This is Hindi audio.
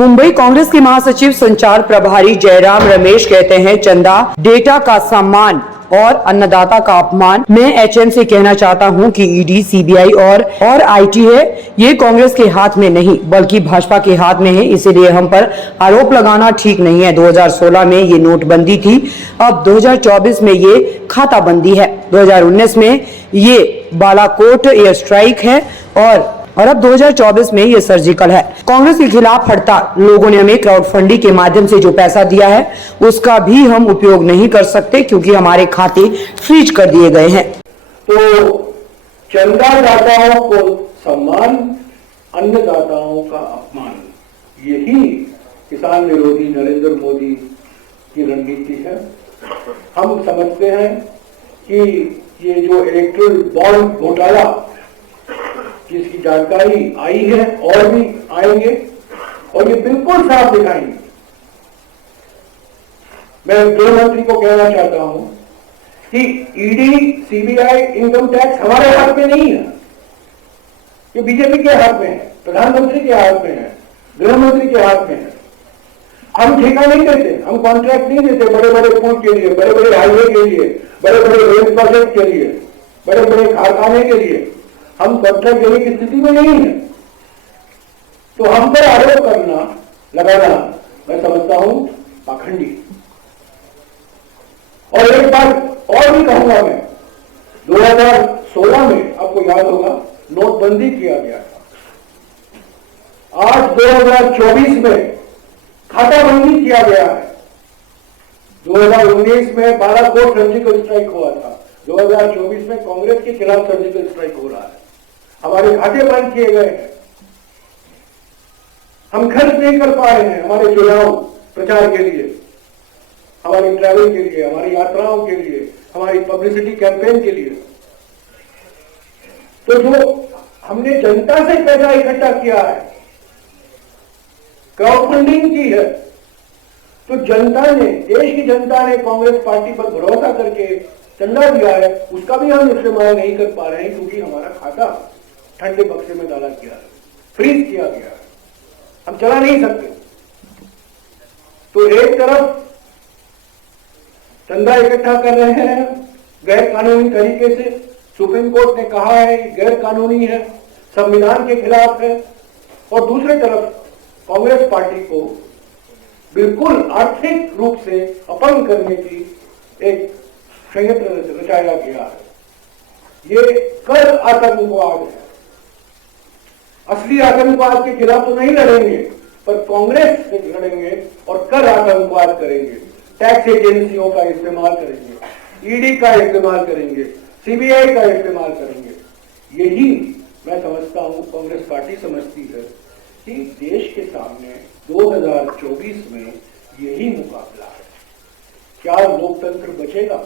मुंबई कांग्रेस के महासचिव संचार प्रभारी जयराम रमेश कहते हैं, चंदा डेटा का सम्मान और अन्नदाता का अपमान। मैं एचएम से कहना चाहता हूं कि ईडी, सीबीआई और आईटी है, ये कांग्रेस के हाथ में नहीं बल्कि भाजपा के हाथ में है। इसीलिए हम पर आरोप लगाना ठीक नहीं है। 2016 में ये नोटबंदी थी, अब 2024 में ये खाताबंदी है, 2019 में ये बालाकोट एयर स्ट्राइक है और अब 2024 में ये सर्जिकल है। कांग्रेस के खिलाफ हड़ताल। लोगों ने हमें क्राउड फंडिंग के माध्यम से जो पैसा दिया है उसका भी हम उपयोग नहीं कर सकते क्योंकि हमारे खाते फ्रीज कर दिए गए हैं। तो चंदादाताओं को सम्मान, अन्नदाताओं का अपमान, यही किसान विरोधी नरेंद्र मोदी की रणनीति है। हम समझते हैं कि ये जो इलेक्ट्रल बॉन्ड घोटाला जिसकी जानकारी आई है और भी आएंगे और ये बिल्कुल साफ दिखाएंगे। मैं गृह मंत्री को कहना चाहता हूं कि ईडी, सीबीआई, इनकम टैक्स हमारे हाथ में नहीं है, ये बीजेपी के हाथ में है, प्रधानमंत्री के हाथ में है, गृह मंत्री के हाथ में है। हम ठेका नहीं देते, हम कॉन्ट्रैक्ट नहीं देते बड़े बड़े पुल के लिए, बड़े बड़े हाईवे के लिए, बड़े बड़े रेल प्रोजेक्ट के लिए, बड़े बड़े कारखाने के लिए हम कॉन्ट्रैक्ट देने की स्थिति में नहीं है। तो हम पर आरोप करना, लगाना मैं समझता हूं पाखंडी। और एक बात और भी कहूंगा मैं, 2016 में आपको याद होगा नोटबंदी किया गया था। आज 2024 में खाताबंदी किया गया है। 2019 में बालाकोट सर्जिकल स्ट्राइक हुआ था, 2024 में कांग्रेस के खिलाफ सर्जिकल स्ट्राइक हो रहा है। हमारे खाते बंद किए गए हैं, हम खर्च नहीं कर पा रहे हैं हमारे चुनाव प्रचार के लिए, हमारी ट्रैवल के लिए, हमारी यात्राओं के लिए, हमारी पब्लिसिटी कैंपेन के लिए। तो जो हमने जनता से पैसा इकट्ठा किया है, क्राउड फंडिंग की है, तो जनता ने, देश की जनता ने कांग्रेस पार्टी पर भरोसा करके चंदा दिया है, उसका भी हम इस्तेमाल नहीं कर पा रहे हैं क्योंकि हमारा खाता ठंडे बक्से में डाला गया है, फ्रीज किया गया है, हम चला नहीं सकते। तो एक तरफ चंदा इकट्ठा कर रहे हैं गैर कानूनी तरीके से, सुप्रीम कोर्ट ने कहा है गैर कानूनी है, संविधान के खिलाफ है, और दूसरी तरफ कांग्रेस पार्टी को बिल्कुल आर्थिक रूप से अपंग करने की एक षड्यंत्र रचाया गया है। ये कर आतंकवाद है। असली आतंकवाद के खिलाफ तो नहीं लड़ेंगे, पर कांग्रेस से लड़ेंगे और कर आतंकवाद करेंगे। टैक्स एजेंसियों का इस्तेमाल करेंगे, ईडी का इस्तेमाल करेंगे, सीबीआई का इस्तेमाल करेंगे। यही मैं समझता हूं, कांग्रेस पार्टी समझती है कि देश के सामने 2024 में यही मुकाबला है। क्या लोकतंत्र बचेगा?